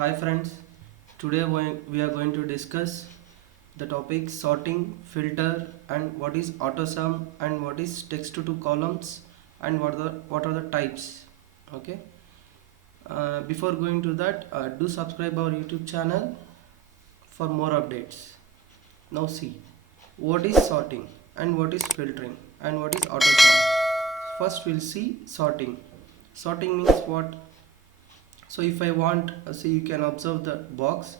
Hi friends, today we are going to discuss the topic sorting, filter, and what is AutoSum and what is text to columns and what are the types. Okay. Before going to that, do subscribe our YouTube channel for more updates. Now see, what is sorting and what is filtering and what is AutoSum. First we'll see sorting. Sorting means what? So if I want, so you can observe the box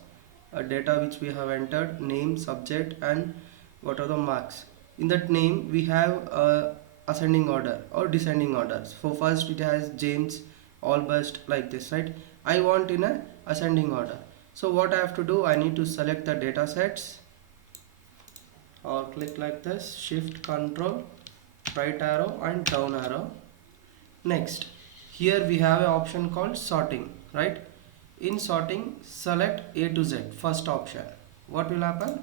data which we have entered, name, subject, and what are the marks. In that name we have ascending order or descending order. So first it has James, Albust, like this, right? I want in a ascending order. So what I have to do, I need to select the data sets or click like this, shift control, right arrow and down arrow. Next, here we have an option called sorting, right? In sorting, select A to Z, first option. What will happen?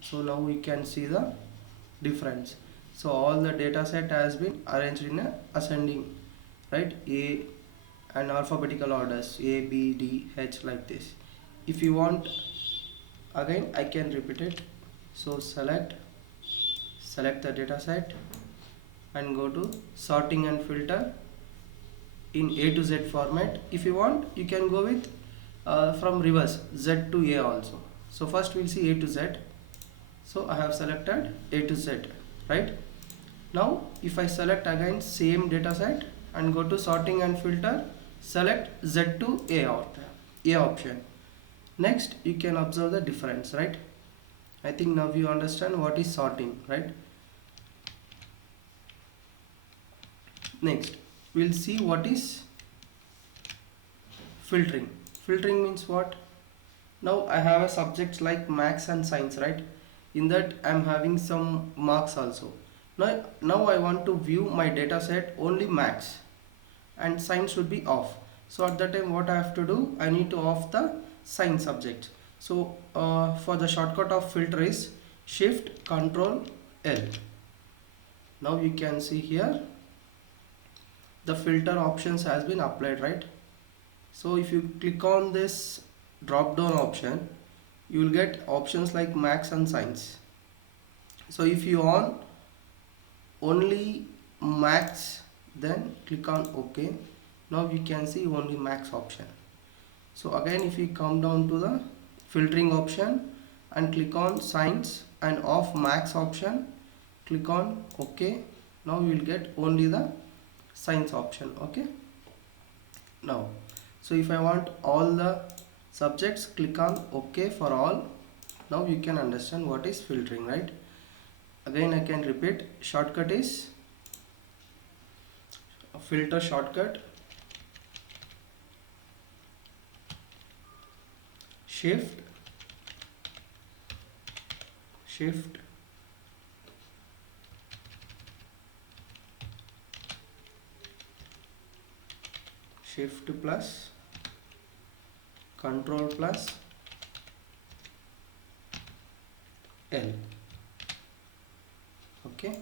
So now we can see the difference. So all the data set has been arranged in a ascending, right? A and alphabetical orders, A, B, D, H, like this. If you want, again I can repeat it. So select the data set and go to sorting and filter in A to Z format. If you want, you can go with from reverse, Z to A also. So first we'll see A to Z. So I have selected A to Z, right? Now if I select again same data set and go to sorting and filter, select Z to A option. Next you can observe the difference, right? I think now you understand what is sorting, right? Next we'll see what is filtering. Filtering means what? Now I have a subjects like maths and science, right? In that I am having some marks also. Now I want to view my data set only maths and science should be off. So at that time what I have to do, I need to off the science subject. So for the shortcut of filter is shift control L. Now you can see here the filter options has been applied, right? So if you click on this drop down option, you will get options like maths and science. So if you on only maths, then click on OK. Now you can see only maths option. So again if you come down to the filtering option and click on science and off maths option, click on OK. Now you will get only the science option. Okay. Now so if I want all the subjects, click on OK for all. Now you can understand what is filtering, right? Again I can repeat, shortcut is filter shortcut, shift plus control plus L. Okay.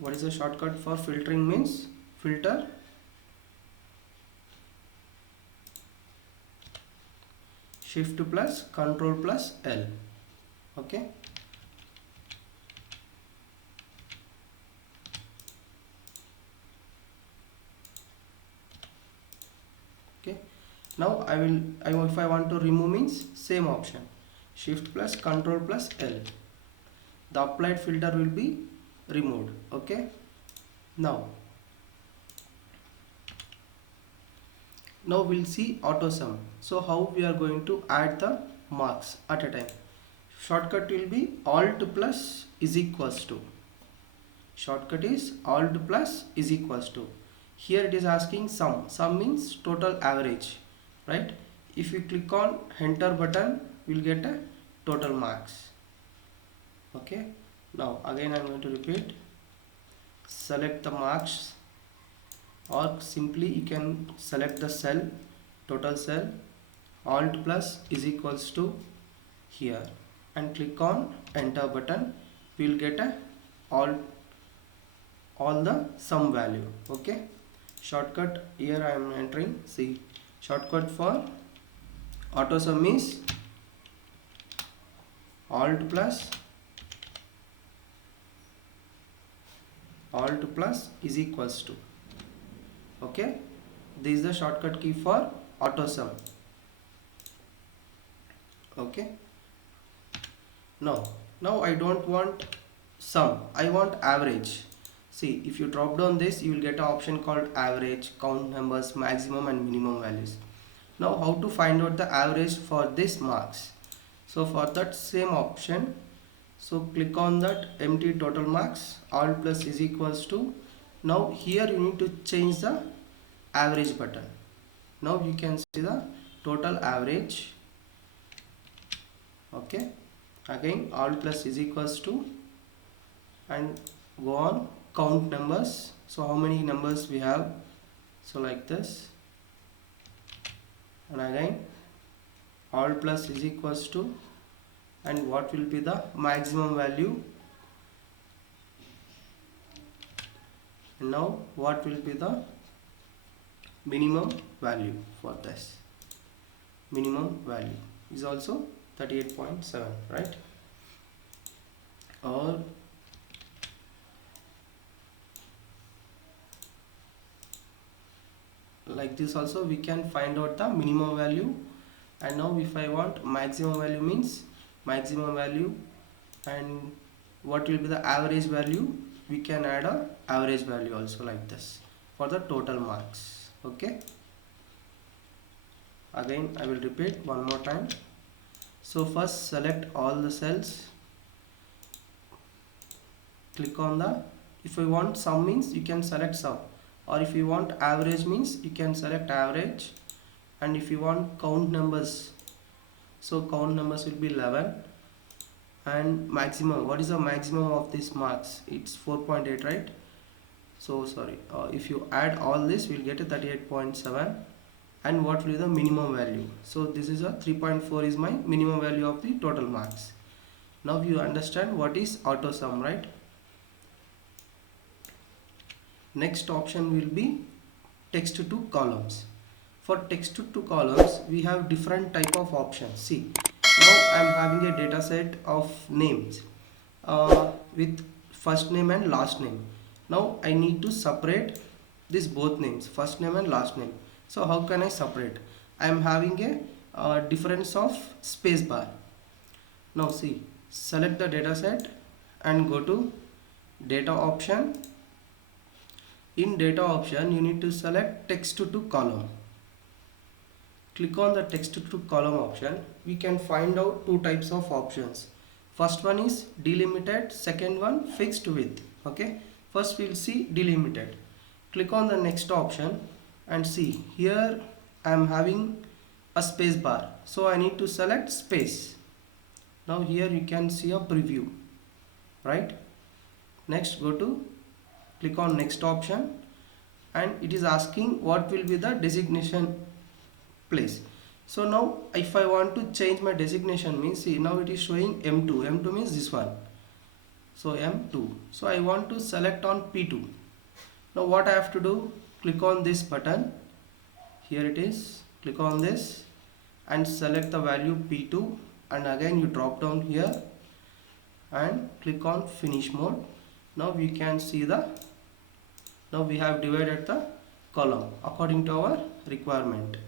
What is the shortcut for filtering means? Filter shift plus control plus L. Okay. Okay. Now if I want to remove means same option, shift plus control plus L. The applied filter will be removed. Okay. Now we'll see AutoSum. So how we are going to add the marks at a time. Shortcut will be Alt plus is equals to. Shortcut is Alt plus is equals to. Here it is asking sum. Sum means total average, right? If you click on enter button, we'll get a total marks. Okay. Now again I am going to repeat. select the marks, or simply you can select the cell, total cell. Alt plus is equals to here, and click on enter button. We will get a all the sum value. Okay, shortcut here I am entering. See, shortcut for AutoSum is Alt plus is equals to. Okay, this is the shortcut key for AutoSum. Okay, now I don't want sum, I want average. See, if you drop down this, you will get an option called average, count numbers, maximum and minimum values. Now how to find out the average for this marks? So for that same option, so click on that empty total marks, alt plus is equals to. Now here you need to change the average button. Now you can see the total average. Okay, again alt plus is equals to, and go on count numbers. So how many numbers we have? So like this, and again alt plus is equals to, and what will be the maximum value, and now what will be the minimum value for this. Minimum value is also 38.7, right? Or like this also we can find out the minimum value. And now if I want maximum value, means maximum value, and what will be the average value, we can add a average value also like this for the total marks. Okay, again I will repeat one more time. So first select all the cells, click on the, if you want sum means you can select sum, or if you want average means you can select average, and if you want count numbers, so count numbers will be 11, and maximum, what is the maximum of this marks? It's 4.8, right? So sorry, if you add all this, we'll get a 38.7. and what will be the minimum value? So this is a 3.4 is my minimum value of the total marks. Now you understand what is AutoSum, right? Next option will be text to columns. For text to columns, we have different type of options. See, now I am having a data set of names with first name and last name. Now I need to separate this both names, first name and last name. So how can I separate? I am having a difference of space bar. Now see, select the data set and go to data option. In data option, you need to select text to column. Click on the text to column option. We can find out two types of options. First one is delimited, second one fixed width. Okay, first we'll see delimited. Click on the next option and see, here I am having a space bar, so I need to select space. Now here you can see a preview, right? Next, go to click on next option, and it is asking what will be the designation place. So now if I want to change my designation, means see, now it is showing M2 means this one, so M2, so I want to select on P2. Now what I have to do, click on this button, here it is, click on this and select the value P2, and again you drop down here and click on finish mode. Now we can see now we have divided the column according to our requirement.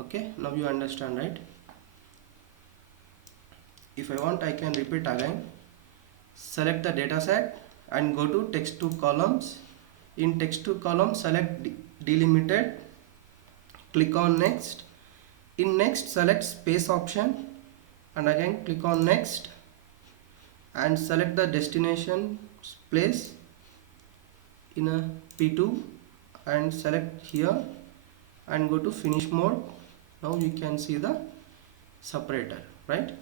Okay, now you understand, right? If I want, I can repeat again. Select the data set and go to text to columns. In text to column, select delimited, click on next. In next, select space option and again click on next and select the destination place in a P2 and select here and go to finish mode. Now you can see the separator, right?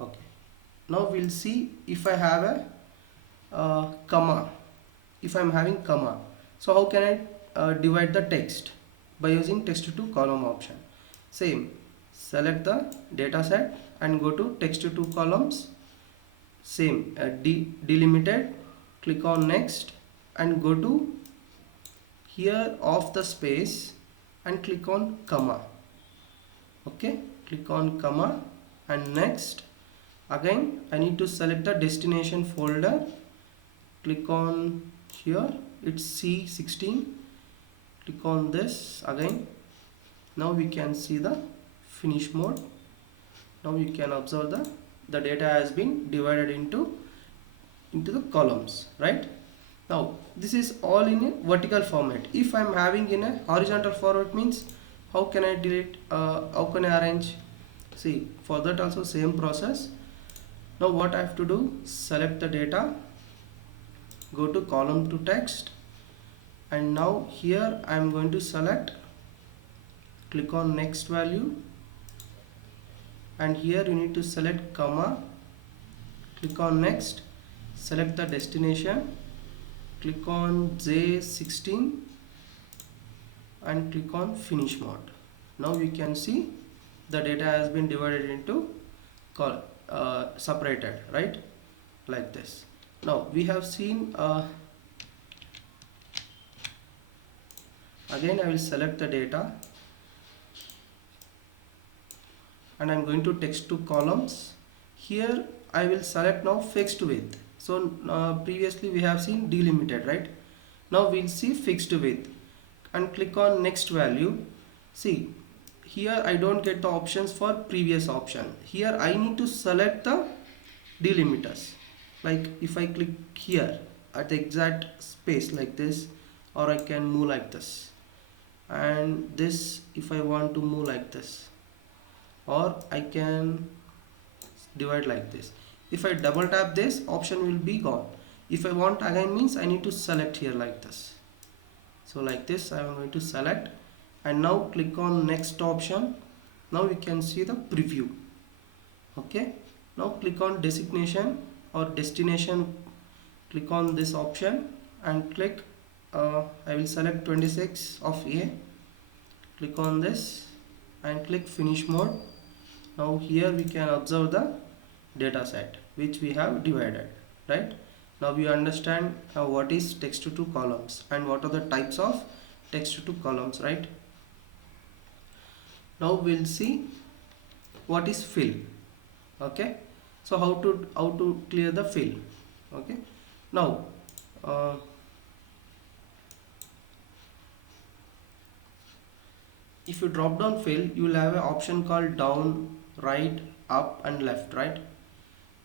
Okay, now we'll see if I have a comma. if I'm having comma, so how can I divide the text? By using text to column option. Same, select the data set and go to text to columns. Same, delimited, click on next and go to here of the space and click on comma. Okay, click on comma and next. Again I need to select the destination folder, click on here, it's C16, click on this again. Now we can see the finish mode. Now you can observe the data has been divided into the columns, right? Now this is all in a vertical format. If I'm having in a horizontal format, means how can I delete, how can I arrange? See, for that also same process. Now what I have to do, select the data, go to column to text, and now here I am going to select, click on next value, and here you need to select comma, click on next, select the destination, click on J16 and click on finish mode. Now you can see the data has been divided into separated, right, like this. Now we have seen, again I will select the data and I'm going to text to columns. Here I will select now fixed width. So previously we have seen delimited, right? Now we'll see fixed width and click on next value. See, here I don't get the options for previous option. Here I need to select the delimiters. Like if I click here at the exact space like this, or I can move like this, and this if I want to move like this, or I can divide like this. If I double tap this, option will be gone. If I want again, means I need to select here like this. So like this I am going to select, and now click on next option. Now you can see the preview. Okay, now click on designation or destination, click on this option and click, I will select 26 of A, click on this and click finish mode. Now here we can observe the data set which we have divided, right? Now we understand what is text to columns and what are the types of text to columns, right? Now we'll see what is fill. Okay, so how to clear the fill. Okay, now if you drop down fill, you will have an option called down, right, up and left, right?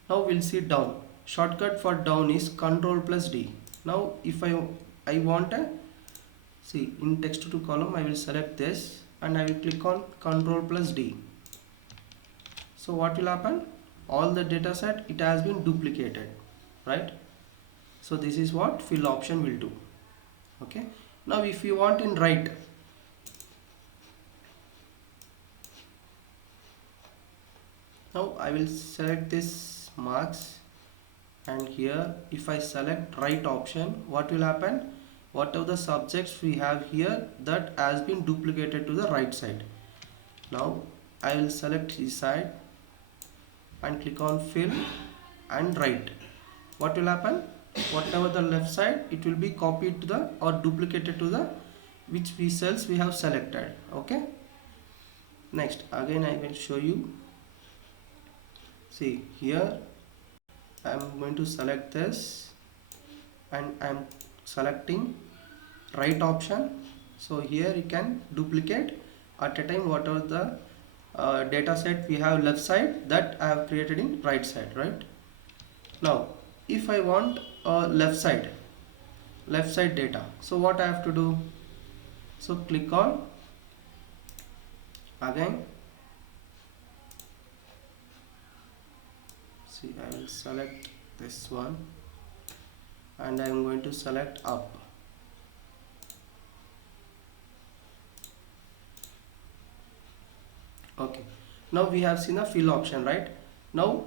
Now we'll see down. Shortcut for down is Ctrl+D. Now if I want a, see, in text to column I will select this and I will click on Ctrl+D. So what will happen? All the data set, it has been duplicated, right? So this is what fill option will do. Okay, now if you want in right, now I will select this marks, and here if I select right option, what will happen? Whatever the subjects we have here, that has been duplicated to the right side. Now I will select this side and click on fill and right. What will happen? Whatever the left side, it will be copied to the or duplicated to the which cells we have selected. Okay, next again I will show you. See, here I am going to select this and I am selecting right option. So here you can duplicate at a time whatever the data set we have left side, that I have created in right side, right? Now if I want left side data, so what I have to do? So click on again, see, I will select this one and I am going to select up. Okay, now we have seen a fill option, right? Now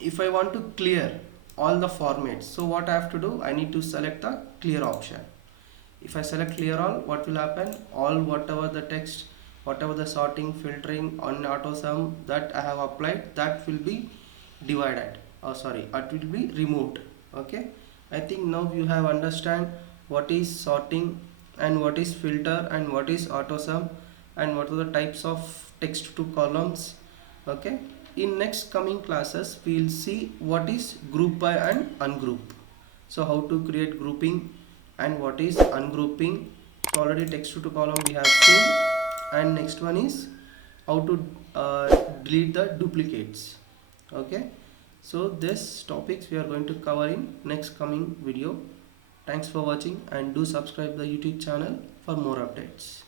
if I want to clear, all the formats. So what I have to do, I need to select the clear option. If I select clear all, what will happen? All whatever the text, whatever the sorting, filtering on AutoSum that I have applied, that will be divided. Oh sorry, it will be removed. Okay. I think now you have understand what is sorting and what is filter and what is AutoSum and what are the types of text to columns. Okay. In next coming classes, we will see what is group by and ungroup. So how to create grouping and what is ungrouping. So already text to column we have seen, and next one is how to delete the duplicates. Okay, so this topics we are going to cover in next coming video. Thanks for watching and do subscribe the YouTube channel for more updates.